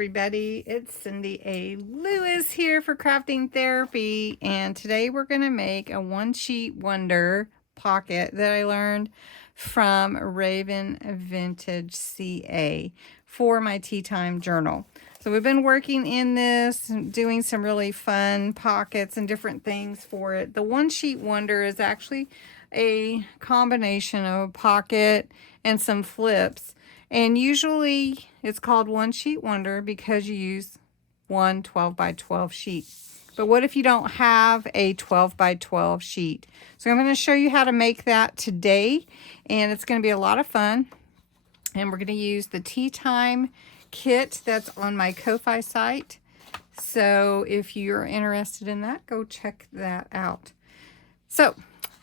everybody, it's Cindy A. Lewis here for Crafting Therapy, and today we're going to make a one-sheet wonder pocket that I learned from Raven Vintage CA for my tea time journal. So we've been working in this, doing some really fun pockets and different things for it. The one-sheet wonder is actually a combination of a pocket and some flips. And usually it's called one sheet wonder because you use one 12 by 12 sheet. But what if you don't have a 12 by 12 sheet? So I'm going to show you how to make that today, and it's going to be a lot of fun. And we're going to use the Tea Time kit that's on my Ko-Fi site. So if you're interested in that, go check that out. So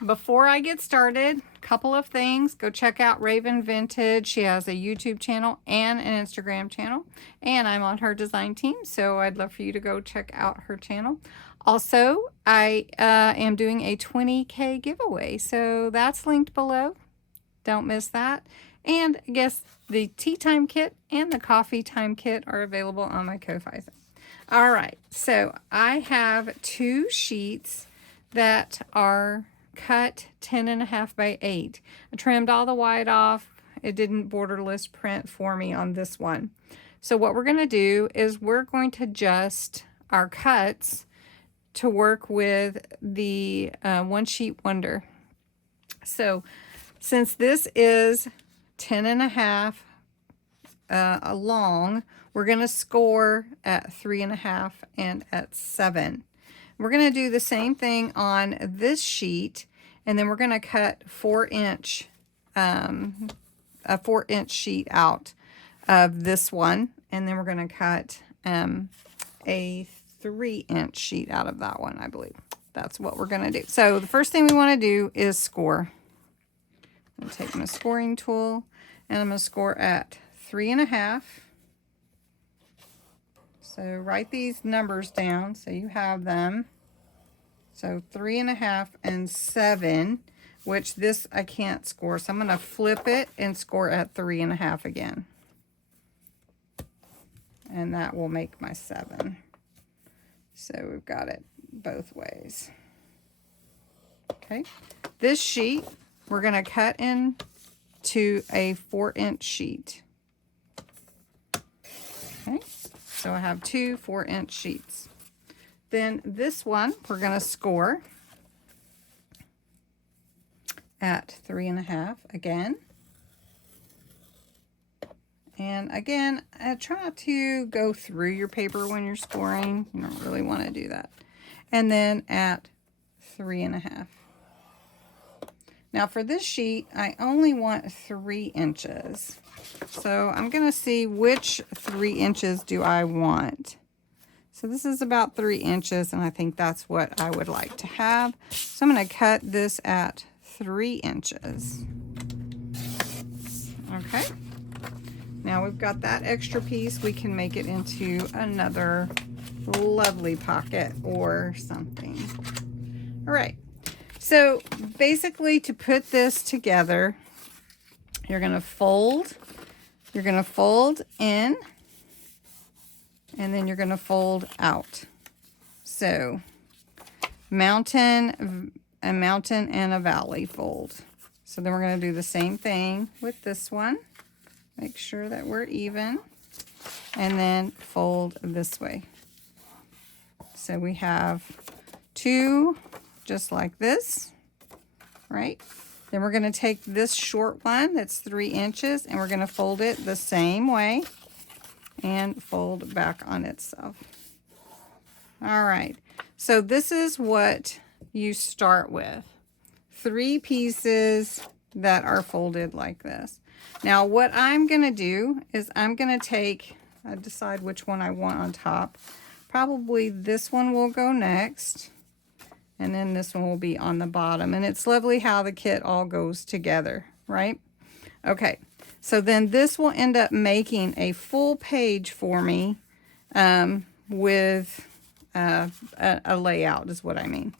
before I get started, a couple of things. Go check out Raven Vintage. She has a YouTube channel and an Instagram channel, and I'm on her design team, so I'd love for you to go check out her channel. Also, I am doing a 20K giveaway, so that's linked below. Don't miss that. And I guess the tea time kit and the coffee time kit are available on my Ko-Fi site. All right, so I have two sheets that are cut 10.5 by 8. I trimmed all the white off. It didn't borderless print for me on this one. So what we're going to do is we're going to adjust our cuts to work with the one sheet wonder. So since this is 10.5 long, we're going to score at 3.5 and at 7. We're going to do the same thing on this sheet, and then we're going to cut a 4-inch sheet out of this one, and then we're going to cut a 3-inch sheet out of that one, I believe. That's what we're going to do. So the first thing we want to do is score. I'm going to take my scoring tool, and I'm going to score at 3.5. So write these numbers down so you have them. So 3.5 and 7, which this I can't score. So I'm going to flip it and score at 3.5 again. And that will make my 7. So we've got it both ways. Okay. This sheet, we're going to cut into a 4-inch sheet. Okay. So I have two 4-inch sheets. Then this one, we're going to score at 3.5 again. And again, try to go through your paper when you're scoring. You don't really want to do that. And then at 3.5. Now for this sheet, I only want 3 inches. So I'm going to see which 3 inches do I want. So this is about 3 inches, and I think that's what I would like to have. So I'm going to cut this at 3 inches. Okay. Now we've got that extra piece. We can make it into another lovely pocket or something. All right. So basically, to put this together, you're going to fold. You're going to fold in, and then you're going to fold out. So a mountain and a valley fold. So then we're going to do the same thing with this one. Make sure that we're even, and then fold this way. So we have two just like this, right? Then we're going to take this short one that's 3 inches, and we're going to fold it the same way and fold back on itself. All right, so this is what you start with. 3 pieces that are folded like this. Now what I'm going to do is I'm going to take, decide which one I want on top. Probably this one will go next, and then this one will be on the bottom. And it's lovely how the kit all goes together, right? Okay, so then this will end up making a full page for me with a layout is what I mean.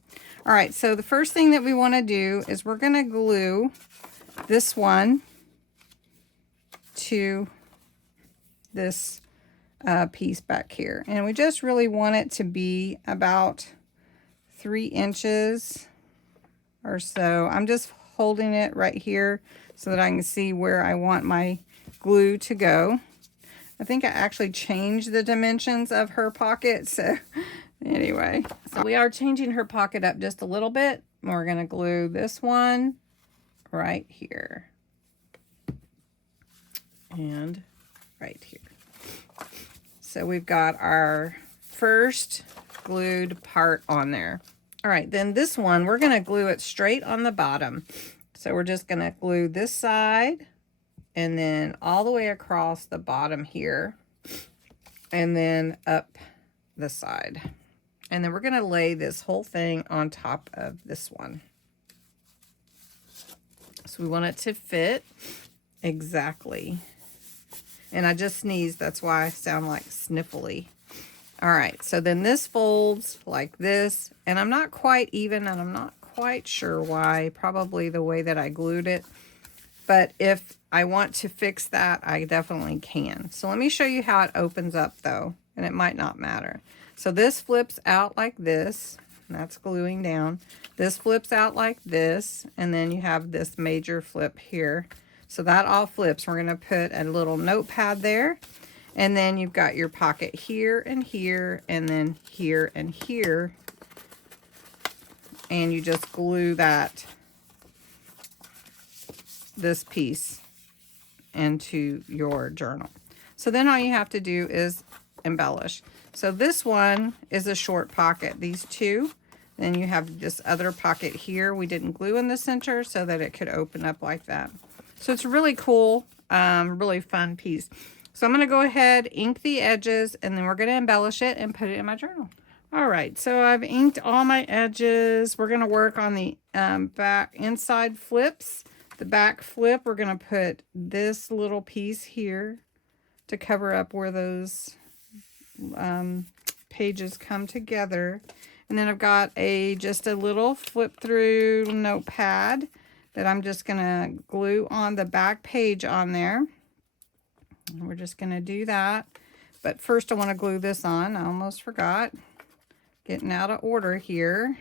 All right, so the first thing that we want to do is we're going to glue this one to this piece back here. And we just really want it to be about 3 inches or so. I'm just holding it right here so that I can see where I want my glue to go. I think I actually changed the dimensions of her pocket, so anyway. So we are changing her pocket up just a little bit. We're going to glue this one right here. And right here. So we've got our first glued part on there. All right, then this one, we're going to glue it straight on the bottom. So we're just going to glue this side and then all the way across the bottom here and then up the side. And then we're going to lay this whole thing on top of this one. So we want it to fit exactly. And I just sneezed, that's why I sound like sniffly. All right, so then this folds like this, and I'm not quite even, and I'm not quite sure why, probably the way that I glued it. But if I want to fix that, I definitely can. So let me show you how it opens up though, and it might not matter. So this flips out like this, and that's gluing down. This flips out like this, and then you have this major flip here. So that all flips. We're going to put a little notepad there, and then you've got your pocket here and here, and then here and here, and you just glue this piece into your journal. So then all you have to do is embellish. So this one is a short pocket, these two. Then you have this other pocket here. We didn't glue in the center so that it could open up like that. So it's really cool, really fun piece. So I'm going to go ahead, ink the edges, and then we're going to embellish it and put it in my journal. All right, so I've inked all my edges. We're going to work on the back inside flips. The back flip, we're going to put this little piece here to cover up where those pages come together. And then I've got just a little flip through notepad that I'm just going to glue on the back page on there. And we're just going to do that. But first I want to glue this on. I almost forgot. Getting out of order here.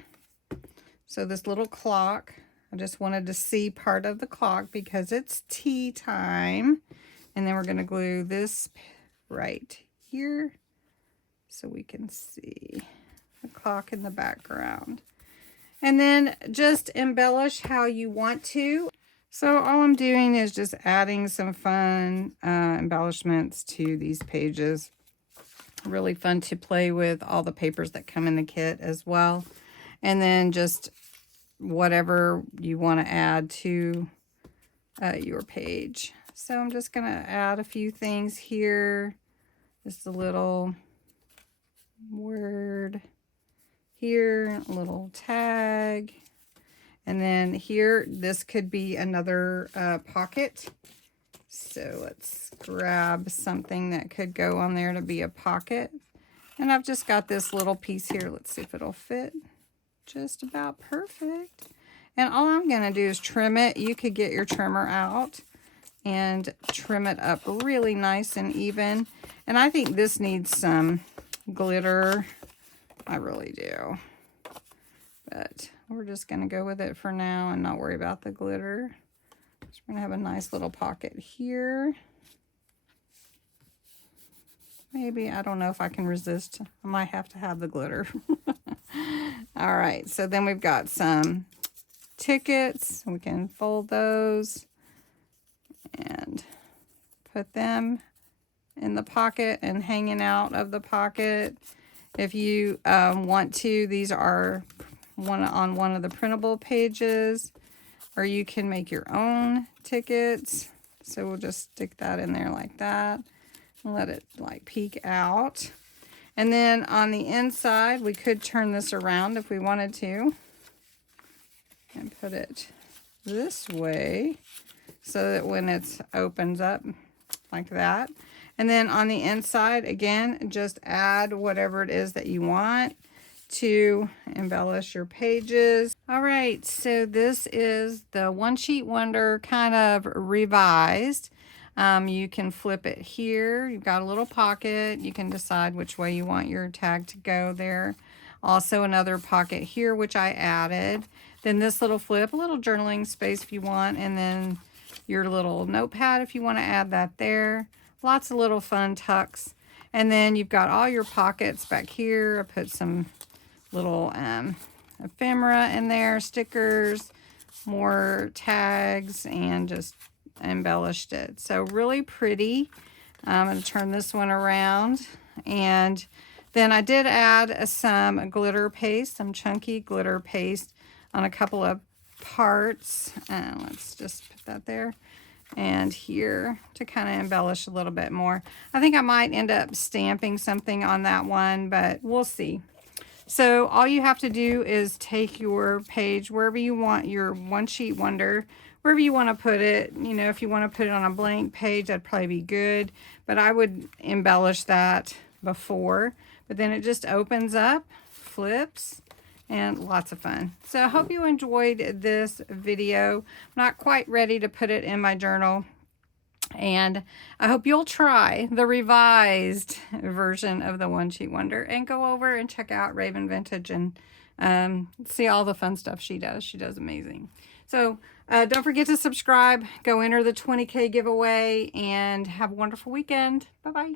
So this little clock, I just wanted to see part of the clock because it's tea time. And then we're going to glue this right here so we can see the clock in the background. And then just embellish how you want to. So all I'm doing is just adding some fun embellishments to these pages. Really fun to play with all the papers that come in the kit as well. And then just whatever you want to add to your page. So I'm just going to add a few things here. Just a little word here, a little tag. And then here, this could be another pocket. So let's grab something that could go on there to be a pocket. And I've just got this little piece here. Let's see if it'll fit. Just about perfect. And all I'm going to do is trim it. You could get your trimmer out and trim it up really nice and even. And I think this needs some glitter. I really do. But we're just going to go with it for now and not worry about the glitter. So we're going to have a nice little pocket here. Maybe, I don't know if I can resist. I might have to have the glitter. All right, so then we've got some tickets. We can fold those and put them in the pocket and hanging out of the pocket. If you want to, these are on one of the printable pages, or you can make your own tickets. So we'll just stick that in there like that and let it like peek out. And then on the inside, we could turn this around if we wanted to and put it this way so that when it opens up like that. And then on the inside, again, just add whatever it is that you want to embellish your pages. All right, so this is the One Sheet Wonder kind of revised. You can flip it here. You've got a little pocket. You can decide which way you want your tag to go there. Also another pocket here, which I added. Then this little flip, a little journaling space if you want, and then your little notepad if you want to add that there. Lots of little fun tucks. And then you've got all your pockets back here. I put some little ephemera in there, stickers, more tags, and just embellished it. So really pretty. I'm going to turn this one around, and then I did add some glitter paste, some chunky glitter paste on a couple of parts. Let's just put that there and here to kind of embellish a little bit more. I think I might end up stamping something on that one, but we'll see. So all you have to do is take your page wherever you want your one sheet wonder, wherever you want to put it. You know, if you want to put it on a blank page, that'd probably be good, but I would embellish that before. But then it just opens up, flips, and lots of fun. So I hope you enjoyed this video. I'm not quite ready to put it in my journal, and I hope you'll try the revised version of the One Sheet Wonder and go over and check out Raven Vintage and see all the fun stuff she does. She does amazing. So don't forget to subscribe, go enter the 20K giveaway, and have a wonderful weekend. Bye-bye.